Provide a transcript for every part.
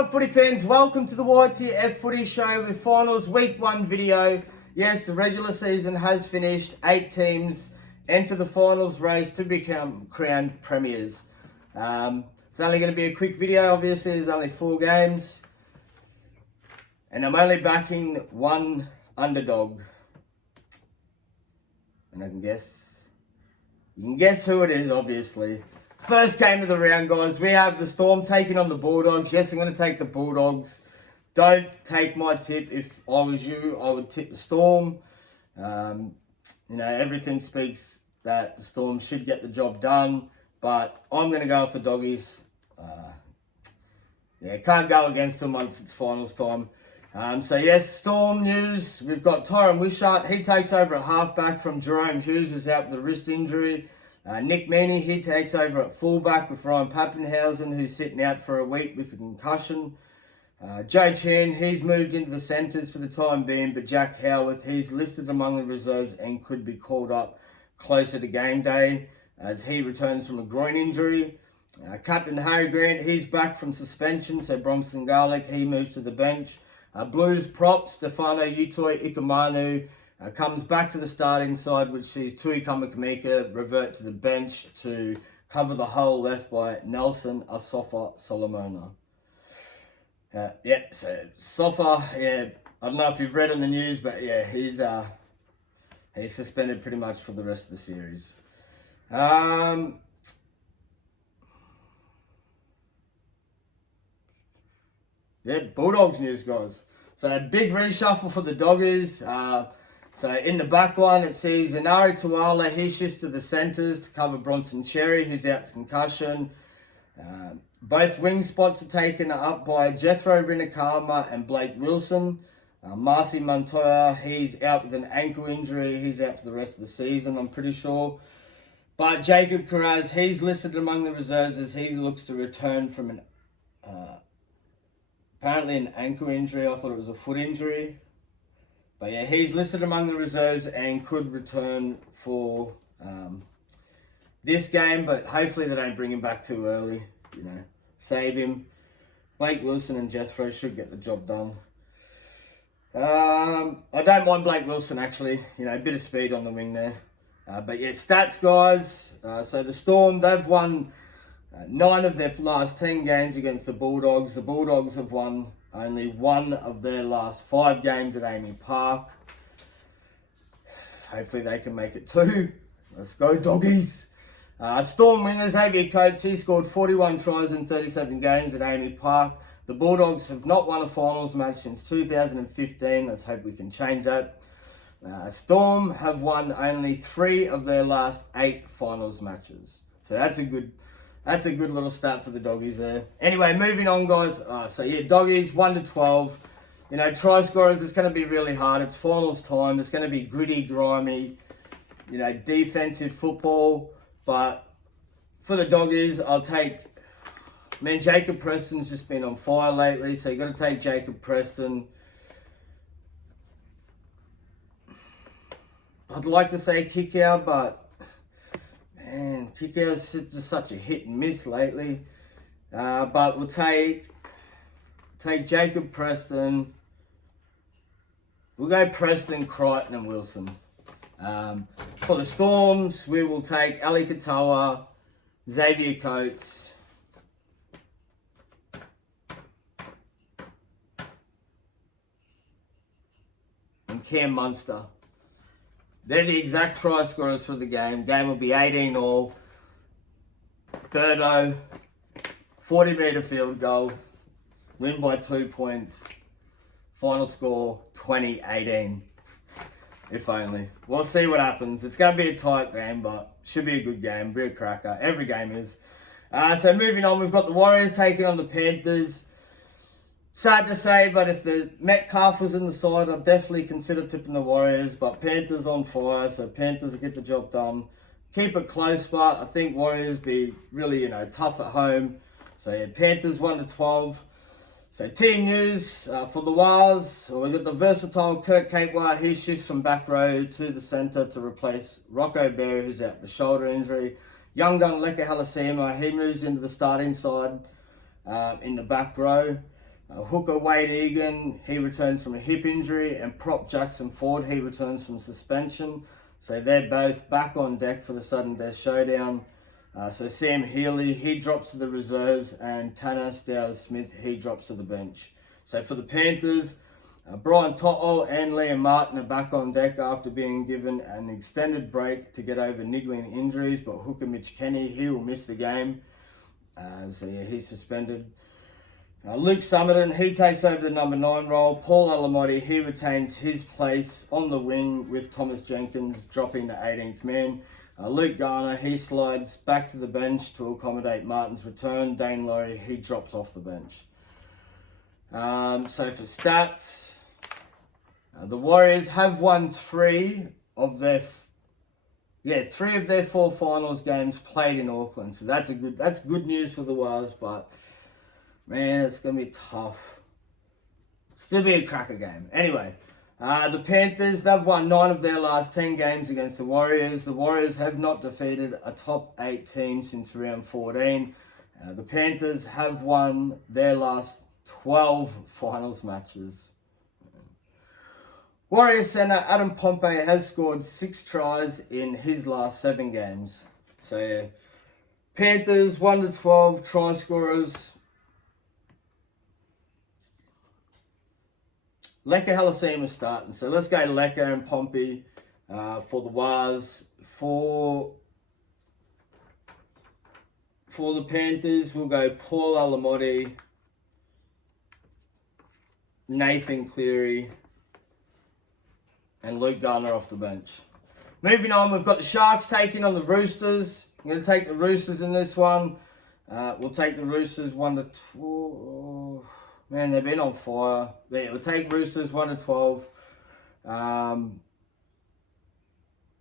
What up, footy fans? Welcome to the YTF Footy Show with finals week 1 video. Yes, the regular season has finished. 8 teams enter the finals race to become crowned premiers. It's only going to be a quick video. Obviously, there's only 4 games. And I'm only backing one underdog. And you can guess who it is, obviously. First game of the round, guys. We have the Storm taking on the Bulldogs. Yes, I'm going to take the Bulldogs. Don't take my tip. If I was you, I would tip the Storm. Everything speaks that the Storm should get the job done. But I'm going to go with the Doggies. Can't go against them once it's finals time. Storm news. We've got Tyron Wishart. He takes over at halfback from Jerome Hughes, who's out with a wrist injury. Nick Meaney, he takes over at fullback with Ryan Pappenhausen, who's sitting out for a week with a concussion. Joe Chan, he's moved into the centres for the time being, but Jack Howarth, he's listed among the reserves and could be called up closer to game day as he returns from a groin injury. Captain Harry Grant, he's back from suspension, so Bronson Garlick, he moves to the bench. Blues prop, Stefano Utoi-Ikamanu, comes back to the starting side, which sees Tui Kamakamika revert to the bench to cover the hole left by Nelson Asofa Solomona. Sofa, I don't know if you've read on the news, but he's suspended pretty much for the rest of the series. Bulldogs news, guys. So a big reshuffle for the Doggies. So in the back line, it sees Inari Tuala, he shifts to the centres to cover Bronson Cherry, who's out to concussion. Both wing spots are taken up by Jethro Rinakama and Blake Wilson. Marcy Montoya, he's out with an ankle injury. He's out for the rest of the season, I'm pretty sure. But Jacob Carraz, he's listed among the reserves as he looks to return from an apparently an ankle injury. I thought it was a foot injury. But he's listed among the reserves and could return for this game. But hopefully they don't bring him back too early. Save him. Blake Wilson and Jethro should get the job done. I don't mind Blake Wilson, actually. A bit of speed on the wing there. Stats, guys. So the Storm, they've won 9 of their last 10 games against the Bulldogs. The Bulldogs have won only 1 of their last 5 games at Amy Park. Hopefully they can make it 2. Let's go, Doggies. Storm winners, Xavier Coates, he scored 41 tries in 37 games at Amy Park. The Bulldogs have not won a finals match since 2015. Let's hope we can change that. Storm have won only 3 of their last 8 finals matches. So that's a good little stat for the Doggies there. Anyway, moving on, guys. Doggies 1 to 12. Try scorers, it's going to be really hard. It's finals time. It's going to be gritty, grimy, defensive football. But for the Doggies, I'll take... Jacob Preston's just been on fire lately, so you've got to take Jacob Preston. I'd like to say Kikau, but... Man, Kikau's just such a hit and miss lately. But we'll take Jacob Preston. We'll go Preston, Crichton and Wilson. For the Storms, we will take Ali Katoa, Xavier Coates, and Cam Munster. They're the exact try scorers for the game. Game will be 18-all. Birdo, 40-metre field goal. Win by 2 points. Final score, 20-18. If only. We'll see what happens. It's going to be a tight game, but should be a good game. Be a cracker. Every game is. So moving on, we've got the Warriors taking on the Panthers. Sad to say, but if the Metcalf was in the side, I'd definitely consider tipping the Warriors. But Panthers on fire, so Panthers will get the job done. Keep it close, but I think Warriors be really, tough at home. So Panthers 1 to 12. So team news for the Wales. We've got the versatile Kurt Capewell. He shifts from back row to the centre to replace Rocco Berry, who's out with a shoulder injury. Young gun Leka Halasima, he moves into the starting side in the back row. Hooker Wade Egan, he returns from a hip injury, and prop Jackson Ford, he returns from suspension. So they're both back on deck for the sudden death showdown. So Sam Healy, he drops to the reserves, and Tanner Stowers-Smith, he drops to the bench. So for the Panthers, Brian To'o and Liam Martin are back on deck after being given an extended break to get over niggling injuries, but hooker Mitch Kenny, he will miss the game. So yeah, he's suspended. Luke Summerton, he takes over the number 9 role. Paul Alamotti, he retains his place on the wing with Thomas Jenkins dropping to 18th man. Luke Garner, he slides back to the bench to accommodate Martin's return. Dane Laurie, he drops off the bench. So for stats, the Warriors have won 3 of their 4 finals games played in Auckland. So that's good news for the Wars, but man, it's gonna be tough. Still be a cracker game. Anyway, the Panthers, they've won 9 of their last 10 games against the Warriors. The Warriors have not defeated a top 8 team since round 14. The Panthers have won their last 12 finals matches. Warriors centre Adam Pompey has scored 6 tries in his last 7 games. So yeah, Panthers 1-12 try scorers. Leka Halasima starting. So let's go Leka and Pompey for the Wars. For the Panthers, we'll go Paul Alamotti, Nathan Cleary, and Luke Garner off the bench. Moving on, we've got the Sharks taking on the Roosters. I'm going to take the Roosters in this one. We'll take the Roosters 1-12. Man, they've been on fire. We'll take Roosters 1-12.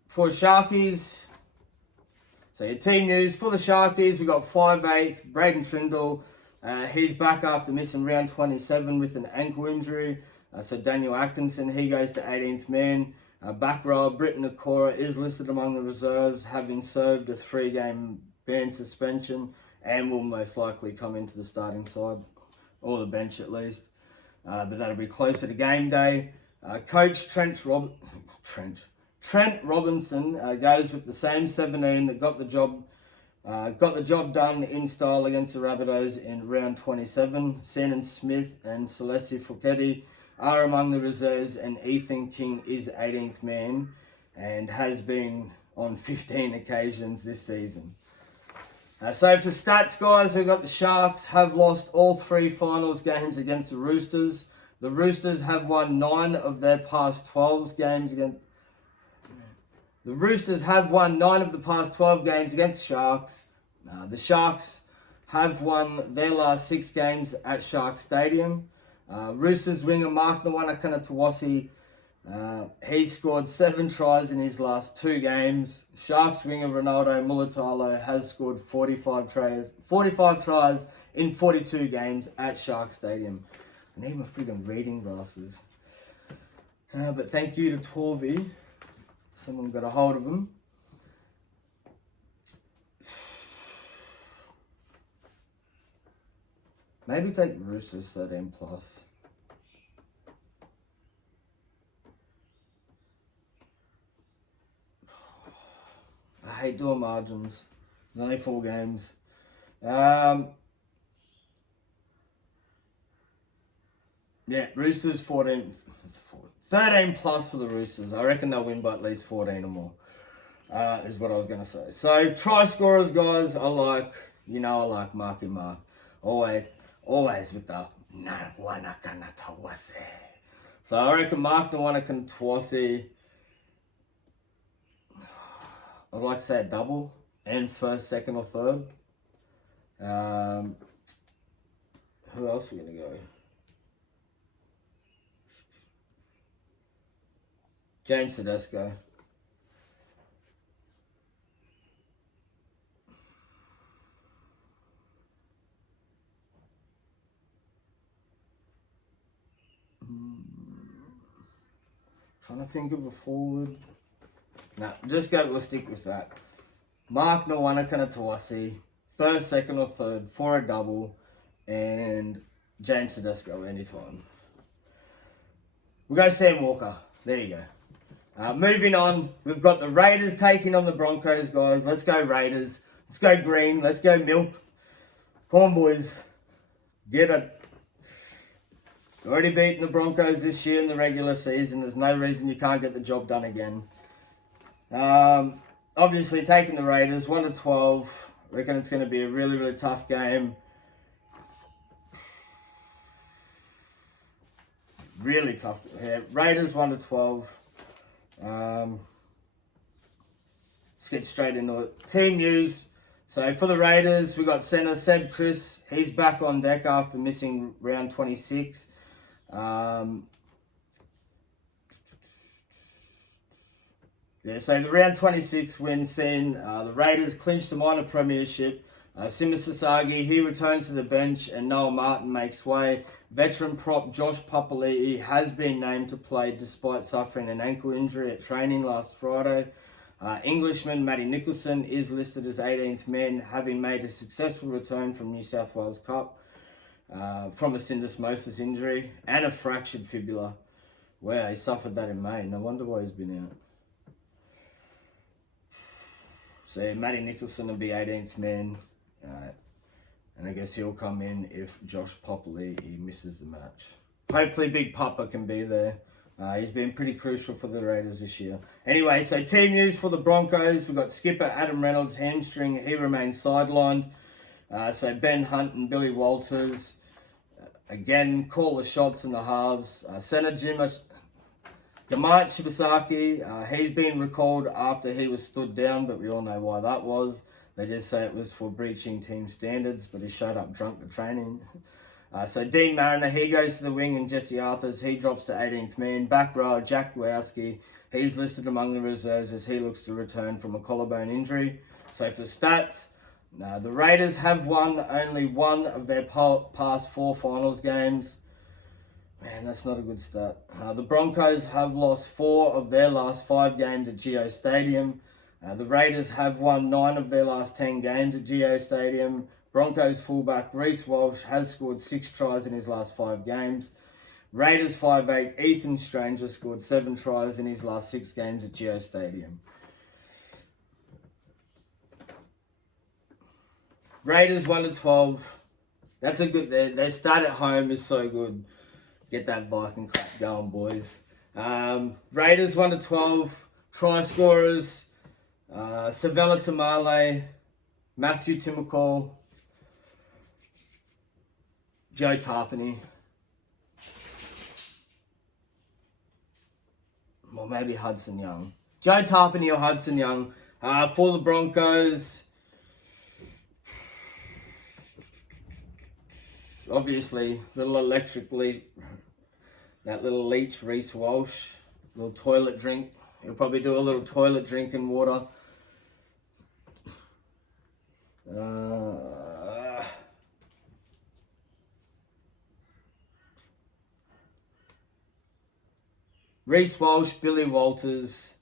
For Sharkies, so your team news for the Sharkies, we got 5'8", Braden Trindle. He's back after missing round 27 with an ankle injury. So Daniel Atkinson, he goes to 18th man. Back row, Britton Okora is listed among the reserves, having served a 3-game ban suspension, and will most likely come into the starting side, or the bench at least. But that'll be closer to game day. Coach Trent Robinson goes with the same 17 that got the job done in style against the Rabbitohs in round 27. Shannon Smith and Celestia Fouquetti are among the reserves, and Ethan King is 18th man and has been on 15 occasions this season. So for stats, guys, we've got the Sharks have lost all 3 finals games against the Roosters. The Roosters have won 9 of their past 12 games against... The Roosters have won 9 of the past 12 games against Sharks. The Sharks have won their last 6 games at Sharks Stadium. Roosters winger Mark Nawanakanatawasi, he scored 7 tries in his last 2 games. Sharks winger Ronaldo Mulatalo has scored 45 tries in 42 games at Sharks Stadium. I need my freaking reading glasses. But thank you to Torvi. Someone got a hold of them. Maybe take Roosters 13 plus. I hate doing margins. There's only 4 games. Yeah, Roosters 13 plus for the Roosters. I reckon they'll win by at least 14 or more. Is what I was going to say. So, try scorers, guys. I like Marky Mark. Always with the Nawanakanatawase. So, I reckon Mark Nawanakanatawase. I'd like to say a double and first, second, or third. Who else are we going to go? James Tedesco. Trying to think of a forward. No, we'll stick with that. Mark Nawanakanatawasi, first, second, or third for a double, and James Tedesco anytime. We'll go Sam Walker. There you go. Moving on, we've got the Raiders taking on the Broncos, guys. Let's go Raiders. Let's go green. Let's go milk. Come on, boys. Get it. Already beaten the Broncos this year in the regular season. There's no reason you can't get the job done again. Obviously, taking the Raiders, 1-12. I reckon it's going to be a really, really tough game. Really tough. Yeah, Raiders 1-12. Let's get straight into it. Team news. So for the Raiders, we got centre Seb Chris. He's back on deck after missing round 26. So the round 26 win seen the Raiders clinch the minor premiership. Sima Sasagi, he returns to the bench, and Noah Martin makes way. Veteran prop Josh Papali'i has been named to play despite suffering an ankle injury at training last Friday. Englishman Matty Nicholson is listed as 18th man, having made a successful return from New South Wales Cup from a syndesmosis injury and a fractured fibula. Wow, he suffered that in May. No wonder why he's been out. So Matty Nicholson will be 18th man. And I guess he'll come in if Josh Papali'i misses the match. Hopefully Big Papa can be there. He's been pretty crucial for the Raiders this year. Anyway, so team news for the Broncos. We've got skipper Adam Reynolds, hamstring. He remains sidelined. So Ben Hunt and Billy Walters, again, call the shots in the halves. Centre Gamart Shibasaki, he's been recalled after he was stood down, but we all know why that was. They just say it was for breaching team standards, but he showed up drunk at training. So Dean Mariner, he goes to the wing, and Jesse Arthurs, he drops to 18th man. Back row, Jack Wowski, he's listed among the reserves as he looks to return from a collarbone injury. So for stats, the Raiders have won only one of their past 4 finals games. Man, that's not a good stat. The Broncos have lost 4 of their last 5 games at Geo Stadium. The Raiders have won 9 of their last 10 games at Geo Stadium. Broncos fullback Reece Walsh has scored 6 tries in his last 5 games. Raiders 5'8" Ethan Stranger scored 7 tries in his last 6 games at Geo Stadium. Raiders 1-12. That's a good. Their start at home is so good. Get that Viking clap going, boys. Raiders 1-12. Try scorers. Savella Tamale, Matthew Timokal, Joe Tarpany. Or maybe Hudson Young. Joe Tarpany or Hudson Young. For the Broncos, obviously, little electric leech, that little leech, Reece Walsh, little toilet drink. He'll probably do a little toilet drink and water. Reece Walsh, Billy Walters,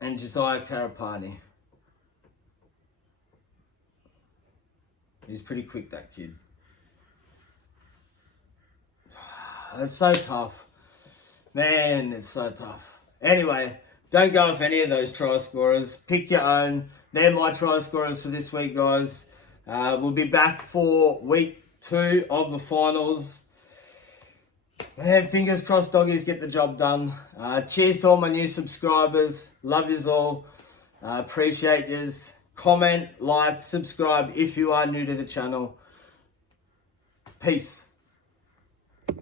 and Josiah Karapani. He's pretty quick, that kid. It's so tough. Man, it's so tough. Anyway, don't go off any of those try scorers. Pick your own. They're my try scorers for this week, guys. We'll be back for week 2 of the finals. Man, fingers crossed doggies get the job done. Cheers to all my new subscribers. Love yous all. Appreciate yous. Comment, like, subscribe if you are new to the channel. Peace.